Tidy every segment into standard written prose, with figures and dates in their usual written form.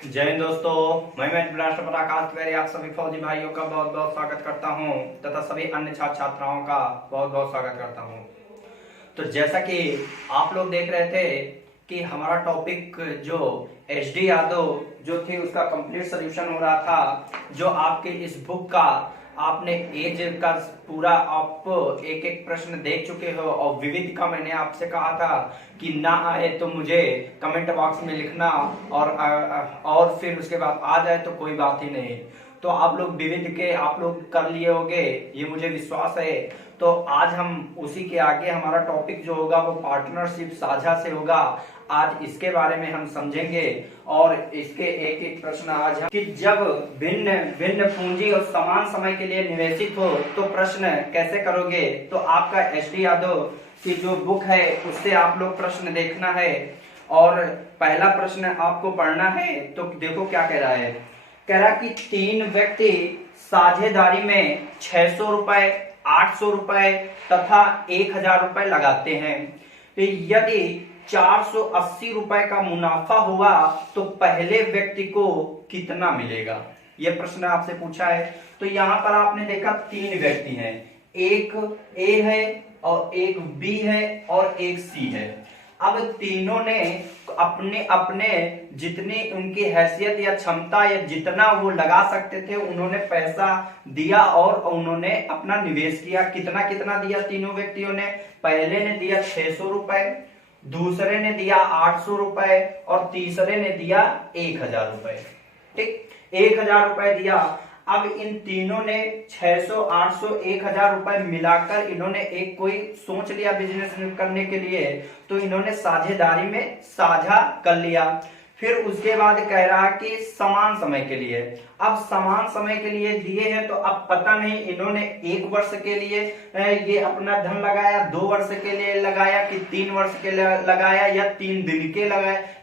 जय हिंद दोस्तों, मैं राष्ट्रपति आकाश तिवारी आप सभी फौजी भाइयों का बहुत बहुत स्वागत करता हूं तथा सभी अन्य छात्र छात्राओं का बहुत बहुत स्वागत करता हूं। तो जैसा कि आप लोग देख रहे थे कि हमारा टॉपिक जो एचडी यादव जो थी उसका कंप्लीट सॉल्यूशन हो रहा था, जो आपके इस बुक का आपने एज का पूरा आप एक एक प्रश्न देख चुके हो और विविध का मैंने आपसे कहा था कि ना आए तो मुझे कमेंट बॉक्स में लिखना और फिर उसके बाद आ जाए तो कोई बात ही नहीं। तो आप लोग विविध के आप लोग कर लिए होंगे, ये मुझे विश्वास है। तो आज हम उसी के आगे हमारा टॉपिक जो होगा वो पार्टनरशिप साझा से होगा। आज इसके बारे में हम समझेंगे और इसके एक एक प्रश्न आज कि जब भिन्न भिन्न पूंजी और समान समय के लिए निवेशित हो तो प्रश्न कैसे करोगे। तो आपका एचडी यादव की जो बुक है उससे आप लोग प्रश्न देखना है और पहला प्रश्न आपको पढ़ना है। तो देखो क्या कह रहा है। कह रहा कि तीन व्यक्ति साझेदारी में 600 रुपए, 800 रुपए तथा 1000 रुपए लगाते हैं। तो यदि 480 रुपए का मुनाफा हुआ तो पहले व्यक्ति को कितना मिलेगा, यह प्रश्न आपसे पूछा है। तो यहां पर आपने देखा तीन व्यक्ति हैं, एक ए है और एक बी है और एक सी है। अब तीनों ने अपने अपने जितनी उनकी हैसियत या क्षमता या जितना वो लगा सकते थे उन्होंने पैसा दिया और उन्होंने अपना निवेश किया। कितना कितना दिया तीनों व्यक्तियों ने। पहले ने दिया 600 रुपए, दूसरे ने दिया 800 रुपए और तीसरे ने दिया 1000 रुपए। ठीक, 1000 रुपए दिया। अब इन तीनों ने 600, 800, 1000 रुपए मिलाकर इन्होंने एक कोई सोच लिया बिजनेस करने के लिए, तो इन्होंने साझेदारी में साझा कर लिया। फिर उसके बाद कह रहा कि समान समय के लिए। अब समान समय के लिए दिए हैं तो अब पता नहीं इन्होंने 1 वर्ष के लिए ये अपना धन लगाया, 2 वर्ष के लिए लगाया कि 3 वर्ष के लिए लगाया या 3 दिन के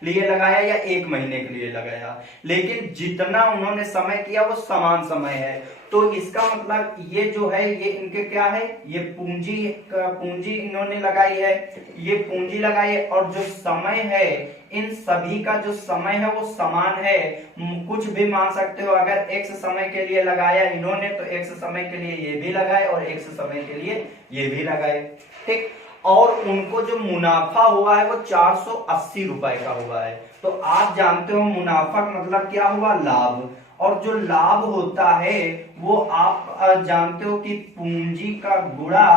लिए लगाया या 1 महीने के लिए लगाया, लेकिन जितना उन्होंने समय किया वो समान समय है। तो इसका मतलब ये जो है ये इनके क्या है, ये पूंजी इन्होंने लगाई है, ये पूंजी लगाई है और जो समय है इन सभी का जो समय है वो समान है। कुछ भी मान सकते हो, अगर x समय के लिए लगाया इन्होंने तो x समय के लिए ये भी लगाए और x समय के लिए ये भी लगाए। ठीक, और उनको जो मुनाफा हुआ है वो 480 रुपए का हुआ है। तो आप जानते हो मुनाफा मतलब क्या हुआ, लाभ। और जो लाभ होता है वो आप जानते हो कि पूंजी का गुणा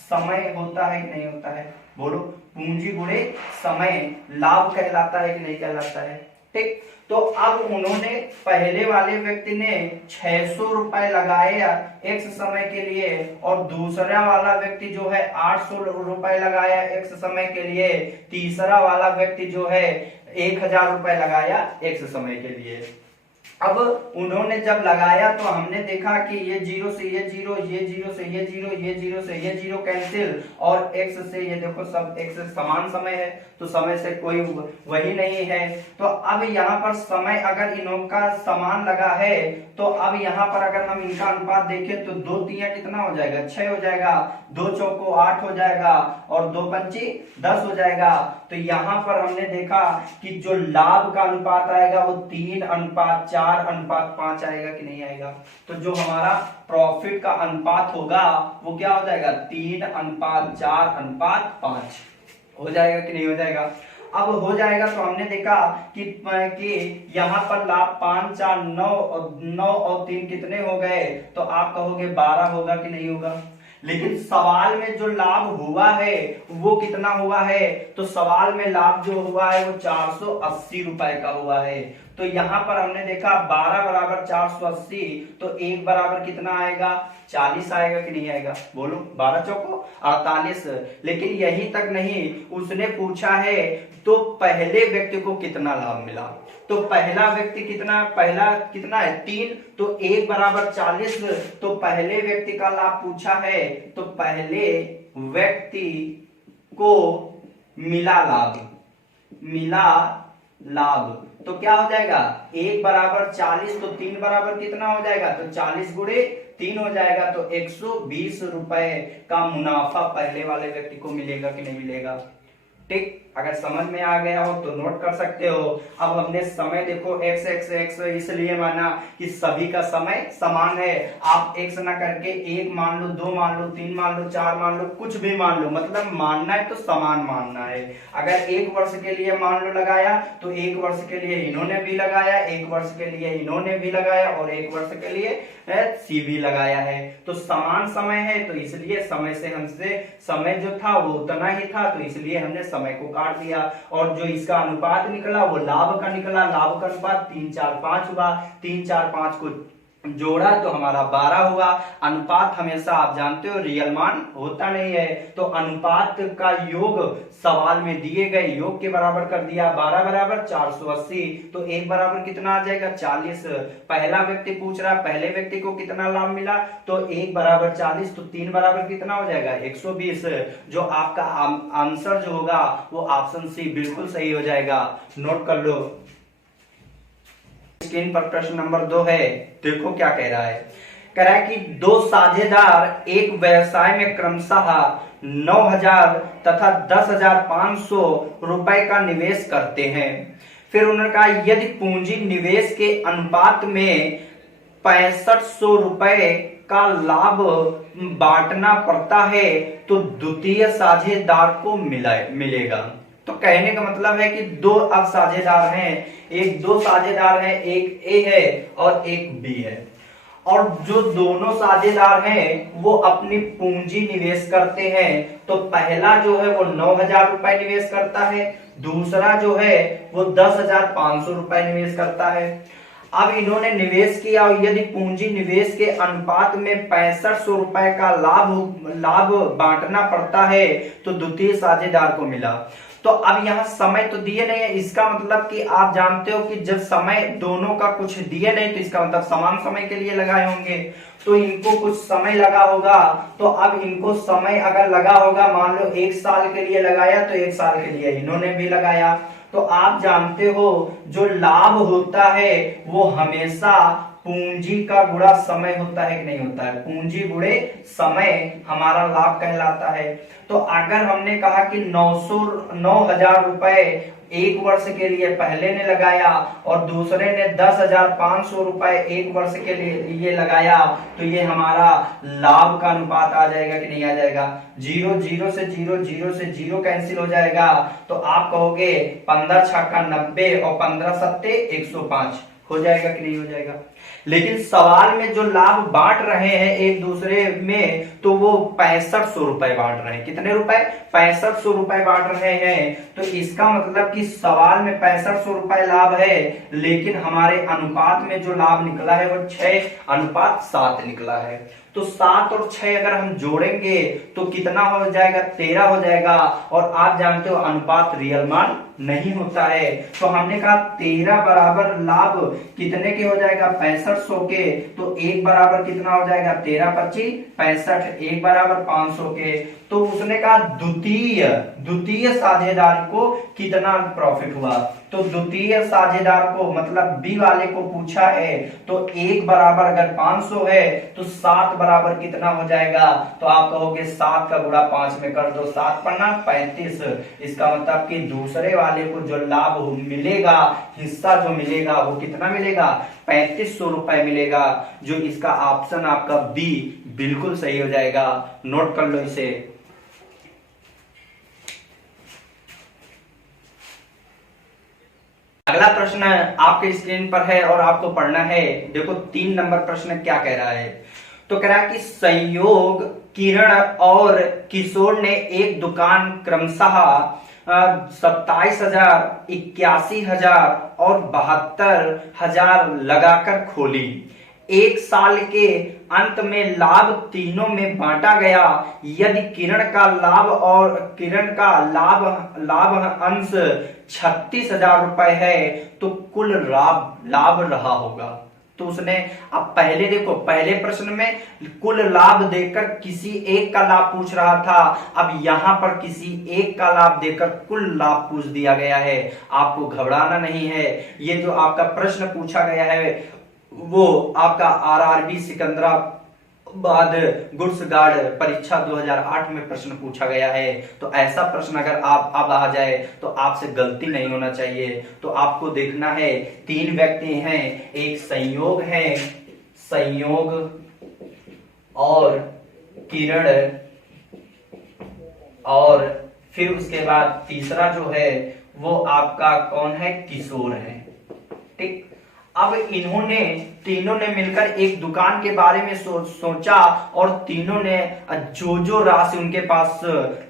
समय होता है कि नहीं होता है, बोलो। पूंजी गुणे समय लाभ कहलाता है कि नहीं कहलाता है। ठीक, तो अब उन्होंने पहले वाले व्यक्ति ने 600 रुपए लगाए x समय के लिए और दूसरा वाला व्यक्ति जो है 800 रुपए लगाया x समय के लिए, तीसरा वाला व्यक्ति जो है 1000 रुपए लगाया x समय के लिए। अब उन्होंने जब लगाया तो हमने देखा कि ये 0 से ये 0, ये 0 से ये 0, ये 0 से ये 0 कैंसिल और x से ये देखो सब x समान समय है तो समय से कोई वही नहीं है। तो अब यहाँ पर समय अगर इनका समान लगा है तो अब यहाँ पर अगर हम इनका अनुपात देखें तो 2 तिया कितना हो जाएगा, 6 हो जाएगा, 2 चौको 8 हो जाएगा और 2 पंची 10 हो जाएगा। तो यहाँ पर हमने देखा कि जो लाभ का अनुपात आएगा वो 3:4:5 आएगा कि नहीं आएगा। तो जो हमारा प्रॉफिट का अनुपात होगा वो क्या हो जाएगा, 3:4:5 हो जाएगा कि नहीं हो जाएगा। अब हो जाएगा तो हमने देखा कि यहाँ पर लाभ 5, 4, 9 और 3 कितने हो गए, तो आप कहोगे 12 होगा कि नहीं होगा। लेकिन सवाल में जो लाभ हुआ है वो कितना हुआ है, तो सवाल में लाभ जो हुआ है वो 480 रुपए का हुआ है। तो यहाँ पर हमने देखा 12 बराबर 480 तो 1 बराबर कितना आएगा, 40 आएगा कि नहीं आएगा, बोलो। 12 चौको 48। लेकिन यही तक नहीं, उसने पूछा है तो पहले व्यक्ति को कितना लाभ मिला। तो पहला व्यक्ति पहला कितना है 3, तो 1 बराबर 40। तो पहले व्यक्ति का लाभ पूछा है तो पहले व्यक्ति को मिला लाभ तो क्या हो जाएगा, 1 बराबर 40 तो 3 बराबर कितना हो जाएगा, तो 40 गुणे 3 हो जाएगा। तो 120 रुपए का मुनाफा पहले वाले व्यक्ति को मिलेगा कि नहीं मिलेगा। ठीक, अगर समझ में आ गया हो तो नोट कर सकते हो। अब हमने समय देखो x x x इसलिए माना कि सभी का समय समान है। आप x ना करके 1 मान लो, 2 मान लो, 3 मान लो, 4 मान लो, कुछ भी मान लो, मतलब मानना है तो समान मानना है। अगर 1 वर्ष के लिए मान लो लगाया तो 1 वर्ष के लिए इन्होंने भी लगाया, 1 वर्ष के लिए इन्होंने भी लगाया और 1 वर्ष के लिए सी भी लगाया है। तो समान समय है तो इसलिए समय से हमसे समय जो था वो उतना ही था, तो इसलिए हमने समय को काट दिया। और जो इसका अनुपात निकला वो लाभ का निकला। लाभ का अनुपात 3 4 5 हुआ। 3 4 5 को जोड़ा तो हमारा 12 हुआ। अनुपात हमेशा आप जानते हो रियल मान होता नहीं है, तो अनुपात का योग सवाल में दिए गए योग के बराबर कर दिया। 12 बराबर 480, तो 1 बराबर कितना आ जाएगा 40। पहला व्यक्ति पूछ रहा, पहले व्यक्ति को कितना लाभ मिला, तो 1 बराबर 40, तो 3 बराबर कितना हो जाएगा 120। जो आपका आंसर जो होगा वो ऑप्शन सी बिल्कुल सही हो जाएगा। नोट कर लो। स्क्रीन पर प्रश्न नंबर 2 है, देखो क्या कह रहा है। कह रहा है कि 2 साझेदार एक व्यवसाय में क्रमशः 9,000 तथा 10,500 रुपए का निवेश करते हैं। फिर उन्होंने कहा यदि पूंजी निवेश के अनुपात में 6500 रुपए का लाभ बांटना पड़ता है तो द्वितीय साझेदार को मिलेगा। तो कहने का मतलब है कि 2 अब साझेदार हैं, एक 2 साझेदार हैं, एक ए है और एक बी है। और जो दोनों साझेदार हैं वो अपनी पूंजी निवेश करते हैं। तो पहला जो है वो 9,000 रुपए निवेश करता है, दूसरा जो है वो 10,500 रुपए निवेश करता है। अब इन्होंने निवेश किया और यदि पूंजी निवेश के अनुपात में 6500 रुपए का लाभ बांटना पड़ता है तो द्वितीय साझेदार को मिला। तो अब यहाँ समय तो दिए नहीं है, इसका मतलब कि आप जानते हो कि जब समय दोनों का कुछ दिए नहीं तो इसका मतलब समान समय के लिए लगाए होंगे। तो इनको कुछ समय लगा होगा, तो अब इनको समय अगर लगा होगा, मान लो 1 साल के लिए लगाया तो 1 साल के लिए इन्होंने भी लगाया। तो आप जानते हो जो लाभ होता है वो हमेशा पूंजी का गुणा समय होता है कि नहीं होता है, पूंजी गुणे समय हमारा लाभ कहलाता है। तो अगर हमने कहा कि 9,000 रुपए 1 वर्ष के लिए पहले ने लगाया और दूसरे ने 10,500 रुपए 1 वर्ष के लिए लगाया, तो ये हमारा लाभ का अनुपात आ जाएगा कि नहीं आ जाएगा। 0 0 से 0 0 से 0 कैंसिल हो जाएगा। तो आप कहोगे 15 छक्का 90 और 15 सत्ते 105 हो जाएगा कि नहीं हो जाएगा। लेकिन सवाल में जो लाभ बांट रहे हैं एक दूसरे में, तो वो 6500 रुपए बांट रहे हैं। कितने रुपए? 6500 रुपए बांट रहे हैं। तो इसका मतलब कि सवाल में 6500 रुपए लाभ है, लेकिन हमारे अनुपात में जो लाभ निकला है वो 6:7 निकला है। तो 7 और 6 अगर हम जोड़ेंगे तो कितना हो जाएगा? 13 हो जाएगा। और आप जानते हो अनुपात रियल मान नहीं होता है, तो हमने कहा 13 बराबर लाभ कितने के हो जाएगा? 6500 के। तो 1 बराबर कितना हो जाएगा? 13 25 65, 1 बराबर 500 के। तो उसने कहा द्वितीय साझेदार को कितना प्रॉफिट हुआ। तो द्वितीय साझेदार को मतलब बी वाले को पूछा है, तो 1 बराबर अगर 500 है तो 7 बराबर कितना हो जाएगा? तो आप कहोगे 7 का गुणा 5 में कर दो, 7 पन्ना 35। इसका मतलब कि दूसरे वाले को जो लाभ मिलेगा, हिस्सा जो मिलेगा वो कितना मिलेगा? 3500 रुपए मिलेगा। जो इसका ऑप्शन आपका बी बिल्कुल सही हो जाएगा। नोट कर लो इसे। अगला प्रश्न आपके स्क्रीन पर है और आपको पढ़ना है। देखो 3 नंबर प्रश्न क्या कह रहा है। तो कह रहा है कि संयोग किरण और किशोर ने एक दुकान क्रमशः 27,000, 81,000 और 72,000 लगाकर खोली। 1 साल के अंत में लाभ तीनों में बांटा गया। यदि किरण का लाभ अंश 36,000 रुपए है तो कुल लाभ रहा होगा। तो उसने अब पहले देखो, पहले प्रश्न में कुल लाभ देकर किसी एक का लाभ पूछ रहा था, अब यहां पर किसी एक का लाभ देकर कुल लाभ पूछ दिया गया है। आपको घबराना नहीं है। ये जो आपका प्रश्न पूछा गया है वो आपका आरआरबी सिकंदरा बाद गुड्स गार्ड परीक्षा 2008 में प्रश्न पूछा गया है। तो ऐसा प्रश्न अगर आप अब आ जाए तो आपसे गलती नहीं होना चाहिए। तो आपको देखना है, तीन व्यक्ति हैं, एक संयोग है, संयोग और किरण, और फिर उसके बाद तीसरा जो है वो आपका कौन है, किशोर है। ठीक, अब इन्होंने तीनों ने मिलकर एक दुकान के बारे में सोचा और तीनों ने जो जो राशि उनके पास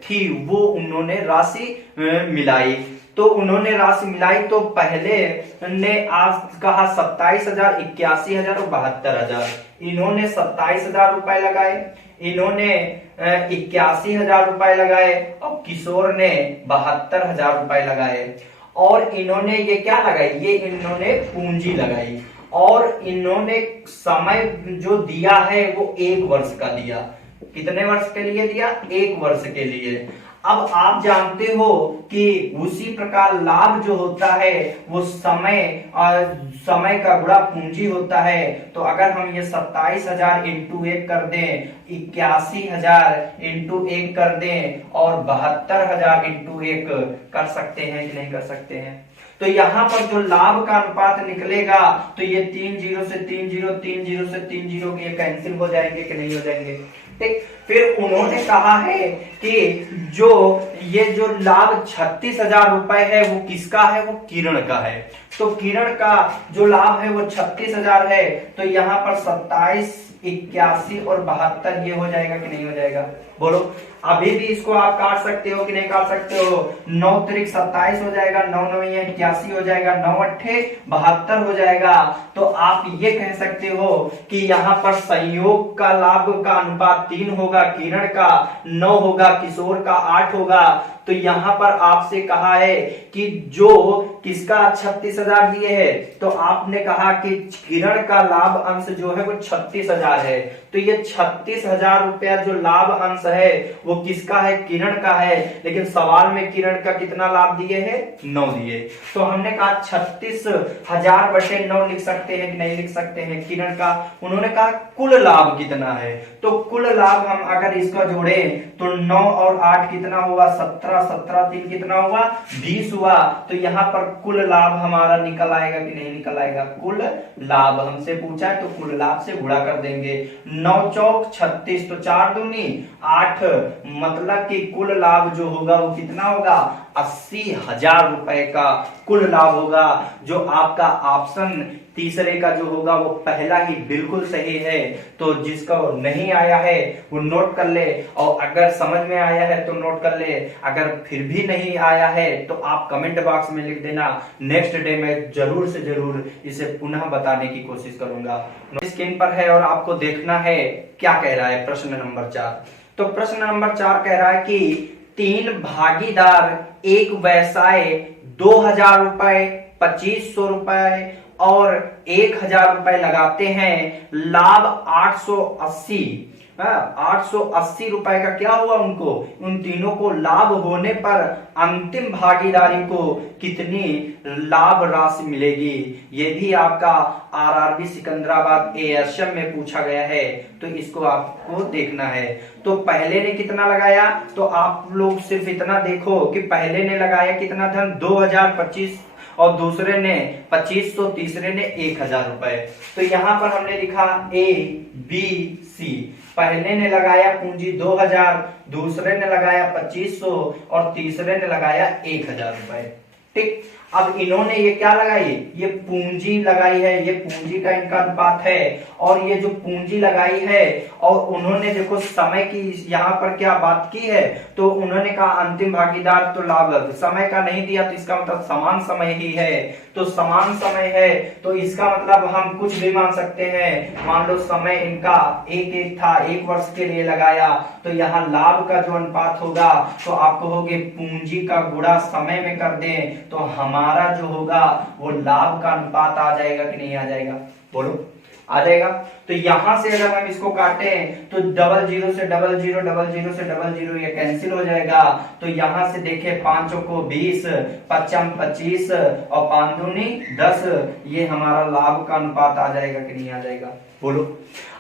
थी वो उन्होंने राशि मिलाई। तो उन्होंने राशि मिलाई तो पहले ने आज कहा 27,000, 81,000 और 72,000। इन्होंने 27,000 रुपए लगाए, इन्होंने 81,000 रुपए लगाए और किशोर ने 72,000 रुपए लगाए। और इन्होंने ये क्या लगाई, ये इन्होंने पूंजी लगाई और इन्होंने समय जो दिया है वो 1 वर्ष का दिया। कितने वर्ष के लिए दिया, 1 वर्ष के लिए। अब आप जानते हो कि उसी प्रकार लाभ जो होता है वो समय और समय का गुणा पूंजी होता है। तो अगर हम ये 27,000 इंटू 1 कर दें, 81,000 इंटू 1 कर दें और 72,000 इंटू 1 कर सकते हैं कि नहीं कर सकते हैं। तो यहाँ पर जो लाभ का अनुपात निकलेगा तो ये 3 0 से 3 0, 3 0 से 3 0 ये कैंसिल हो जाएंगे कि नहीं हो जाएंगे। ठीक, फिर उन्होंने कहा है कि जो ये जो लाभ 36,000 रुपए है वो किसका है, वो किरण का है। तो किरण का जो लाभ है वो 36,000 है। तो यहाँ पर 27, 81 और 72 ये हो जाएगा कि नहीं हो जाएगा, बोलो। अभी भी इसको आप काट सकते हो कि नहीं काट सकते हो। 9 त्रिक 27 हो जाएगा, 9 9 81 हो जाएगा, 9 अट्ठे 72 हो जाएगा। तो आप ये कह सकते हो कि यहाँ पर संयोग का लाभ का अनुपात 3 होगा, किरण का 9 होगा, किशोर का 8 होगा। तो यहाँ पर आपसे कहा है कि जो किसका 36,000 दिए है, तो आपने कहा कि किरण का लाभ अंश जो है वो 36,000 है। तो ये 36,000 रुपया जो लाभ अंश है वो किसका है, किरण का है। लेकिन सवाल में किरण का कितना लाभ दिए है, 9 दिए। तो हमने कहा 36,000 बटे 9 लिख सकते हैं कि नहीं लिख सकते हैं किरण का। उन्होंने कहा कुल लाभ कितना है, तो कुल लाभ हम अगर इसका जोड़े तो 9 और 8 कितना हुआ, 17, 17 3 कितना हुआ, 20 हुआ। तो यहाँ पर कुल लाभ हमारा निकल आएगा कि नहीं निकल आएगा। कुल लाभ हमसे पूछा है तो कुल लाभ से गुणा कर देंगे। 9 चौक 36, तो 4 दूनी 8, मतलब कि कुल लाभ जो होगा वो कितना होगा, 80,000 रुपए का कुल लाभ होगा। जो आपका ऑप्शन तीसरे का जो होगा वो पहला ही बिल्कुल सही है। तो जिसका नहीं आया है वो नोट कर ले, और अगर समझ में आया है तो नोट कर ले। अगर फिर भी नहीं आया है तो आप कमेंट बॉक्स में लिख देना। नेक्स्ट डे में जरूर से जरूर इसे पुनः बताने की कोशिश करूंगा। स्क्रीन पर है और आपको देखना है क्या कह रहा है प्रश्न नंबर 4। तो प्रश्न नंबर 4 कह रहा है कि 3 भागीदार एक व्यवसाय 2,000 रुपए, 2,500 रुपए और 1,000 रुपए लगाते हैं। लाभ 880, 880 रुपए का क्या हुआ उनको, उन तीनों को लाभ होने पर अंतिम भागीदारी को कितनी लाभ राशि मिलेगी। ये भी आपका आरआरबी सिकंदराबाद एएसएम में पूछा गया है। तो इसको आपको देखना है। तो पहले ने कितना लगाया, तो आप लोग सिर्फ इतना देखो कि पहले ने लगाया कितना धन, 2,025 और दूसरे ने 2,500, तीसरे ने 1,000 रुपए। तो यहाँ पर हमने लिखा ए बी सी। पहले ने लगाया पूंजी 2,000, दूसरे ने लगाया 2,500 और तीसरे ने लगाया 1,000 रुपए। ठीक, अब इन्होंने ये क्या लगाई, ये पूंजी लगाई है, ये पूंजी का इनका अनुपात है। और ये जो पूंजी लगाई है और उन्होंने देखो समय की यहाँ पर क्या बात की है, तो उन्होंने कहा अंतिम भागीदार तो लाभ, समय का नहीं दिया तो इसका मतलब समान समय ही है। तो समान समय है तो इसका मतलब हम कुछ भी मान सकते हैं। मान लो समय इनका 1 था, 1 वर्ष के लिए लगाया, तो यहाँ लाभ का जो अनुपात होगा तो आप कहोगे पूंजी का गुणा समय में कर दें, तो हमारा जो होगा वो लाभ का अनुपात आ जाएगा कि नहीं आ जाएगा, बोलो आ जाएगा। तो यहां से अगर हम इसको काटें तो 00 से 00, 00 से 00 ये कैंसिल हो जाएगा। तो यहां से देखें 5 को 20, 55 25 और 5 दूनी 10, ये हमारा लाभ का अनुपात आ जाएगा कि नहीं आ जाएगा, बोलो।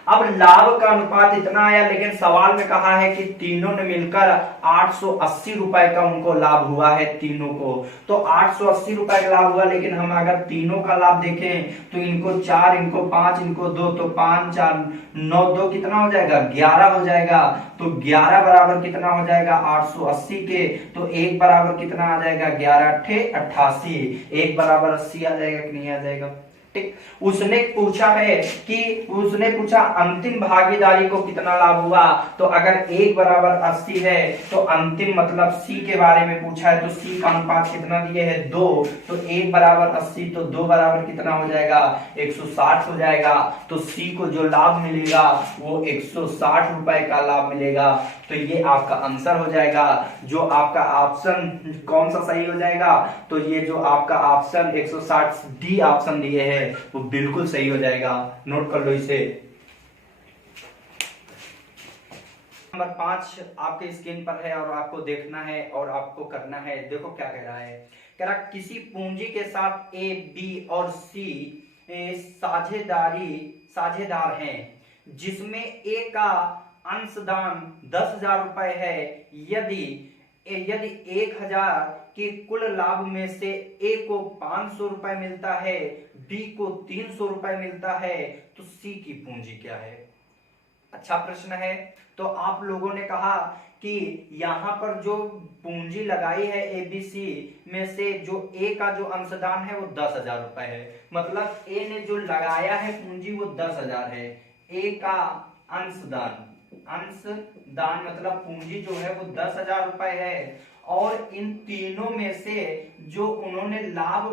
अब लाभ का अनुपात इतना आया, लेकिन सवाल में कहा है कि तीनों ने मिलकर 880 रुपए का उनको लाभ हुआ है तीनों को। तो 880 रुपए का लाभ हुआ, लेकिन हम अगर तीनों का लाभ देखें तो इनको 4, इनको 5, इनको 2, तो 5 4 9 2 कितना हो जाएगा 11 हो जाएगा। तो 11 बराबर कितना हो जाएगा 880 के, तो 1 बराबर कितना आ जाएगा 11 8 88, 1 बराबर 80 आ जाएगा कि नहीं आ जाएगा। ठीक, उसने पूछा अंतिम भागीदारी को कितना लाभ हुआ। तो अगर 1 बराबर 80 है तो अंतिम मतलब सी के बारे में पूछा है, तो सी का अनुपात कितना दिए है 2, तो 1 बराबर 80 तो 2 बराबर कितना हो जाएगा 160 हो जाएगा। तो सी को जो लाभ मिलेगा वो 160 रुपए का लाभ मिलेगा। तो ये आपका आंसर हो जाएगा। जो आपका ऑप्शन कौन सा सही हो जाएगा, तो ये जो आपका ऑप्शन 160 डी ऑप्शन दिए है वो बिल्कुल सही हो जाएगा। नोट कर लो इसे। नंबर 5 आपके स्क्रीन पर है और आपको देखना है और आपको करना है। देखो क्या कह रहा है, कह रहा किसी पूंजी के साथ ए, बी और सी साझेदार हैं, जिसमें ए का अंशदान 10,000 रुपए है। यदि 1,000 के कुल लाभ में से ए को 500 रुपए मिलता है, बी को 300 रुपए मिलता है, तो सी की पूंजी क्या है। अच्छा प्रश्न है। तो आप लोगों ने कहा कि यहाँ पर जो पूंजी लगाई है एबीसी में से जो ए का जो अंशदान है वो 10,000 रुपए है। मतलब ए ने जो लगाया है पूंजी वो 10,000 है। ए का अंशदान मतलब पूंजी जो है वो 10,000 रुपए है। और इन तीनों में से जो उन्होंने लाभ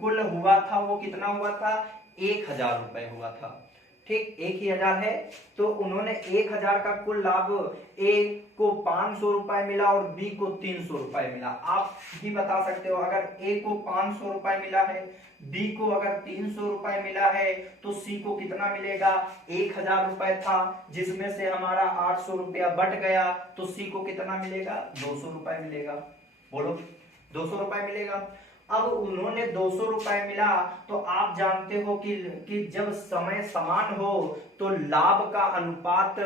कुल हुआ था वो कितना हुआ था 1,000 रुपए हुआ था। ठीक, 1,000 है तो उन्होंने 1,000 का कुल लाभ, ए को 500 रुपए मिला और बी को 300 रुपए मिला। आप भी बता सकते हो, अगर ए को 500 रुपए मिला है, बी को अगर 300 रुपए मिला है, तो सी को कितना मिलेगा 1,000 रुपए था, जिसमें से हमारा 800 रुपया बट गया, तो सी को कितना मिलेगा 200 रुपए मिलेगा। बोलो 200 रुपए मिलेगा। अब उन्होंने 200 रुपए मिला, तो आप जानते हो कि जब समय समान हो तो लाभ का अनुपात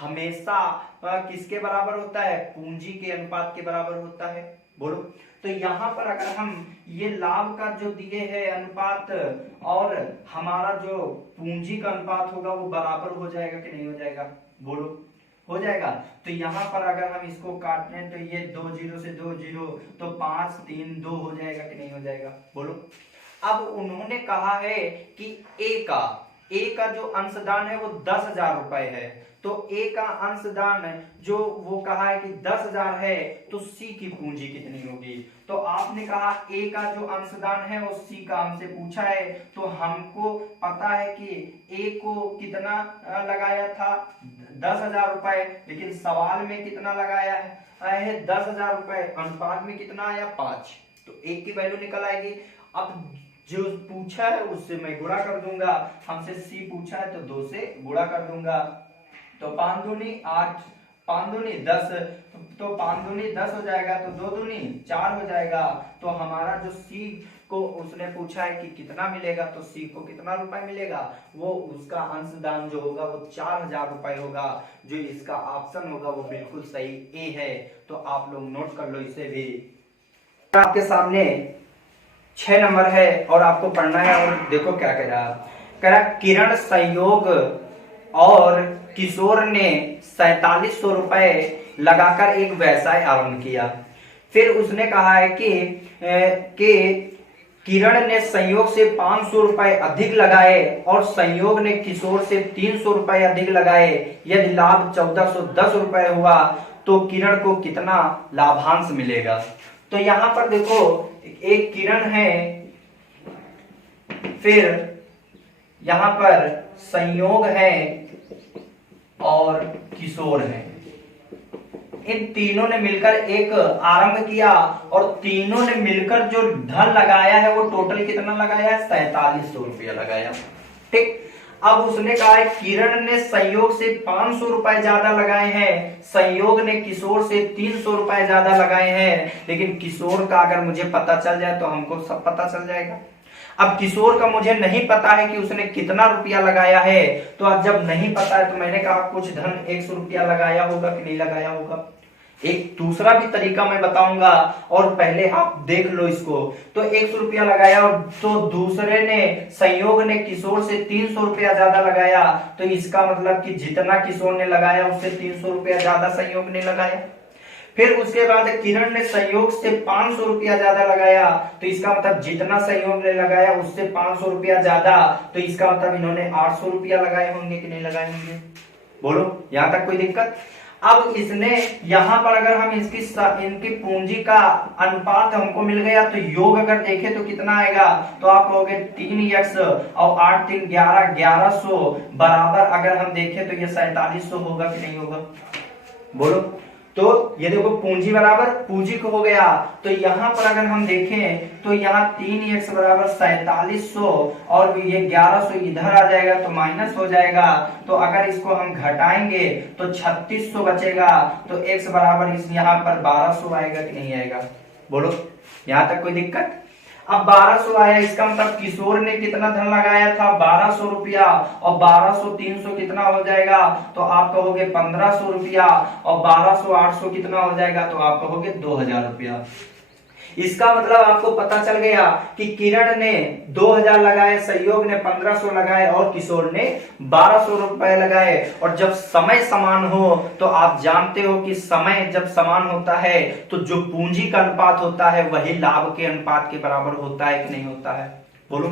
हमेशा किसके बराबर होता है, पूंजी के अनुपात के बराबर होता है। बोलो, तो यहाँ पर अगर हम ये लाभ का जो दिए है अनुपात और हमारा जो पूंजी का अनुपात होगा वो बराबर हो जाएगा कि नहीं हो जाएगा। बोलो, हो जाएगा। तो यहाँ पर अगर हम इसको काटने तो ये 2 0 से 2 0, तो 5 3 2 हो जाएगा कि नहीं हो जाएगा। बोलो, अब उन्होंने कहा है कि ए का जो अंशदान है वो 10,000 रुपए है। तो ए का अंशदान जो वो कहा है कि 10,000 है, तो सी की पूंजी कितनी होगी। तो आपने कहा ए का जो अंशदान है वो सी का हमसे पूछा है, तो हमको पता है कि ए को कितना लगाया था 10,000 रुपए, लेकिन सवाल में कितना लगाया है 10,000 रुपए, अनुपात में कितना आया 5, तो एक की वैल्यू निकल आएगी। अब जो पूछा है उससे मैं गुणा कर दूंगा, हमसे सी पूछा है तो 2 से गुणा कर दूंगा। तो 5 दूनी 8, 5 दूनी 10, तो 5 दूनी 10 हो जाएगा, तो 2 दूनी 4 हो जाएगा। तो हमारा जो सी को उसने पूछा है कि कितना मिलेगा, तो सी को कितना रुपए मिलेगा, वो उसका अंशदान जो होगा वो 4,000 रुपए होगा। जो इसका ऑप्शन होगा वो बिल्कुल सही ए है। तो आप लोग नोट कर लो इसे भी। आपके सामने 6 नंबर है और आपको पढ़ना है। और देखो क्या कह रहा, किरण, संयोग और किशोर ने 4700 रुपए लगाकर एक व्यवसाय आरंभ किया। फिर उसने कहा है कि किरण ने संयोग से 500 रुपए अधिक लगाए और संयोग ने किशोर से 300 रुपए अधिक लगाए। यदि लाभ 1410 रुपए हुआ तो किरण को कितना लाभांश मिलेगा। तो यहाँ पर देखो, एक किरण है, फिर यहाँ पर संयोग है और किशोर है। इन तीनों ने मिलकर एक आरंभ किया और तीनों ने मिलकर जो धन लगाया है वो टोटल कितना लगाया है 4700 रुपया लगाया। ठीक, अब उसने कहा है किरण ने संयोग से 500 रुपए ज्यादा लगाए हैं, संयोग ने किशोर से 300 रुपए ज्यादा लगाए हैं। लेकिन किशोर का अगर मुझे पता चल जाए तो हमको सब पता चल जाएगा। अब किशोर का मुझे नहीं पता है कि उसने कितना रुपया लगाया है, तो अब जब नहीं पता है तो मैंने कहा कुछ धन 100 रुपया लगाया होगा कि नहीं लगाया होगा। एक दूसरा भी तरीका मैं बताऊंगा और पहले आप देख लो इसको। तो 100 रुपया लगाया और तो दूसरे ने संयोग ने किशोर से 300 रुपया ज्यादा लगाया, तो इसका मतलब कि जितना किशोर ने लगाया उससे 300 रुपया ज्यादा संयोग ने लगाया। फिर उसके बाद किरण ने संयोग से 500 रुपया ज्यादा लगाया, तो इसका मतलब जितना संयोग ने लगाया उससे 500 रुपया ज्यादा, तो इसका मतलब इन्होंने 800 रुपया लगाए होंगे कि नहीं लगाए होंगे। बोलो यहां तक कोई दिक्कत। अब इसने यहां पर अगर हम इनकी पूंजी का अनुपात हमको मिल गया, तो योग अगर देखें तो कितना आएगा, तो आप कहोगे 3x और 8 3 11 1100 बराबर अगर हम देखें तो ये 4700 होगा कि नहीं होगा। बोलो तो ये देखो पूंजी बराबर पूंजी को हो गया, तो यहां पर अगर हम देखें तो यहाँ 3x बराबर 4700 और ये 1100 इधर आ जाएगा तो माइनस हो जाएगा, तो अगर इसको हम घटाएंगे तो 3600 बचेगा, तो x बराबर इस यहाँ पर 1200 आएगा कि नहीं आएगा। बोलो यहां तक कोई दिक्कत। अब 1200 आया, इसका मतलब किशोर ने कितना धन लगाया था 1200 रुपया, और 1200 300 कितना हो जाएगा, तो आप कहोगे 1500 रुपया, और 1200 800 कितना हो जाएगा, तो आप कहोगे 2000 रुपया। इसका मतलब आपको पता चल गया कि किरण ने 2000 लगाए, संयोग ने 1500 लगाए और किशोर ने 1200 रुपए लगाए। और जब समय समान हो तो आप जानते हो कि समय जब समान होता है तो जो पूंजी का अनुपात होता है वही लाभ के अनुपात के बराबर होता है कि नहीं होता है। बोलो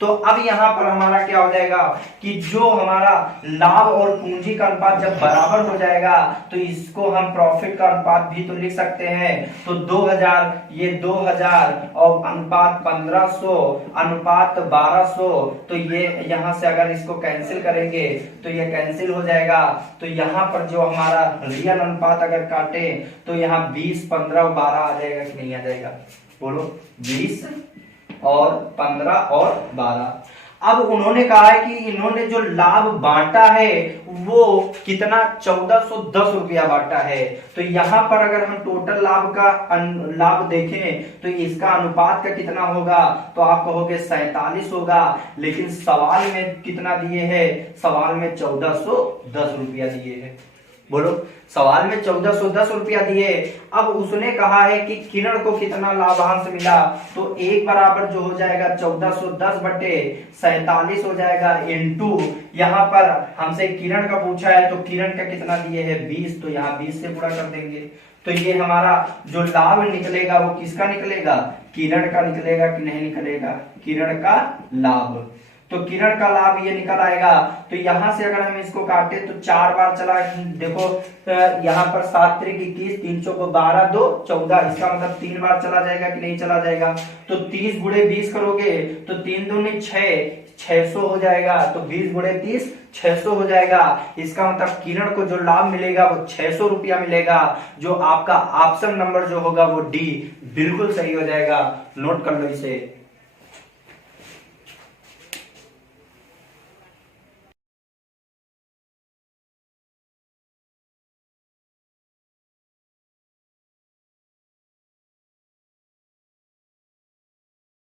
तो अब यहां पर हमारा क्या हो जाएगा कि जो हमारा लाभ और पूंजी का अनुपात जब बराबर हो जाएगा तो इसको हम प्रॉफिट का अनुपात भी तो लिख सकते हैं। तो 2000 ये 2000 और अनुपात 1500 अनुपात 1200, तो ये यहां से अगर इसको कैंसिल करेंगे तो ये कैंसिल हो जाएगा। तो यहाँ पर जो हमारा रियल अनुपात अगर काटे तो यहाँ 20 15 और 12 आ जाएगा कि नहीं आ जाएगा। बोलो 20 और 15 और 12। अब उन्होंने कहा है कि इन्होंने जो लाभ बांटा है वो कितना 1410 रुपया बांटा है। तो यहां पर अगर हम टोटल लाभ का लाभ देखें तो इसका अनुपात का कितना होगा, तो आप कहोगे 47 होगा, लेकिन सवाल में कितना दिए हैं, सवाल में 1410 रुपया दिए हैं। बोलो सवाल में 1410 रुपया दिए। अब उसने कहा है कि किरण को कितना लाभांश मिला, तो एक बराबर जो हो जाएगा 1410 बटे 47 हो जाएगा इनटू यहाँ पर हमसे किरण का पूछा है तो किरण का कितना दिए है 20, तो यहाँ 20 से पूरा कर देंगे। तो ये हमारा जो लाभ निकलेगा वो किसका निकलेगा, किरण का निकलेगा कि नहीं निकलेगा, किरण का लाभ। तो किरण का लाभ ये निकल आएगा। तो यहां से अगर हम इसको काटे तो 4 बार चला, देखो यहाँ पर 7 त्रिक 21 3 चौक 12 2 14, इसका मतलब 3 बार चला जाएगा कि नहीं चला जाएगा। तो 30 गुणे 20 करोगे तो 3 दूनी 600 हो जाएगा, तो 20 गुणे 30 600 हो जाएगा। इसका मतलब किरण को जो लाभ मिलेगा वो 600 रुपया मिलेगा। जो आपका ऑप्शन नंबर जो होगा वो डी बिल्कुल सही हो जाएगा। नोट कर लो इसे।